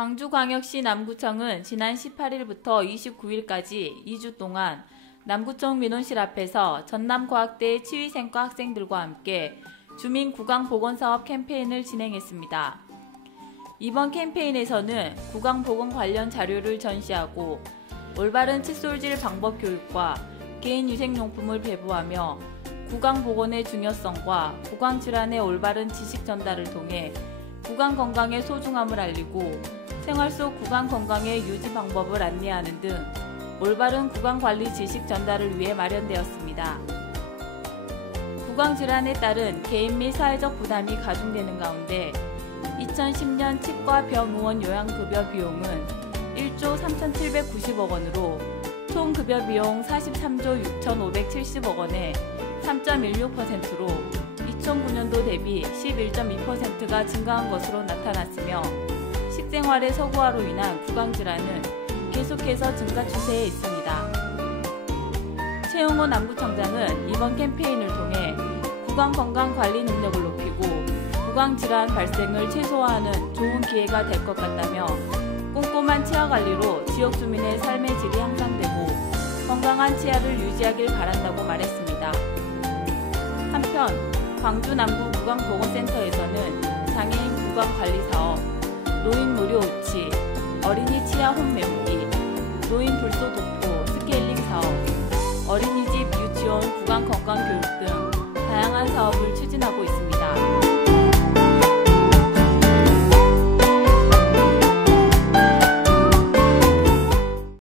광주광역시 남구청은 지난 18일부터 29일까지 2주 동안 남구청 민원실 앞에서 전남과학대 치위생과 학생들과 함께 주민 구강 보건 사업 캠페인을 진행했습니다. 이번 캠페인에서는 구강 보건 관련 자료를 전시하고 올바른 칫솔질 방법 교육과 개인 유생용품을 배부하며 구강 보건의 중요성과 구강 질환의 올바른 지식 전달을 통해 구강 건강의 소중함을 알리고 생활 속 구강 건강의 유지 방법을 안내하는 등 올바른 구강 관리 지식 전달을 위해 마련되었습니다. 구강 질환에 따른 개인 및 사회적 부담이 가중되는 가운데 2010년 치과 병의원 요양급여 비용은 1조 3,790억 원으로 총 급여 비용 43조 6,570억 원에 3.16%로 2009년도 대비 11.2%가 증가한 것으로 나타났으며 식생활의 서구화로 인한 구강질환은 계속해서 증가 추세에 있습니다. 최용호 남구청장은 이번 캠페인을 통해 구강 건강 관리 능력을 높이고 구강 질환 발생을 최소화하는 좋은 기회가 될 것 같다며 꼼꼼한 치아 관리로 지역 주민의 삶의 질이 향상되고 건강한 치아를 유지하길 바란다고 말했습니다. 한편 광주 남구 구강보건센터에서는 장애인 구강 관리 사업, 노인 무료 우치, 어린이 치아 홈 메우기, 노인 불소 도포 스케일링 사업, 어린이집 유치원 구강 건강 교육 등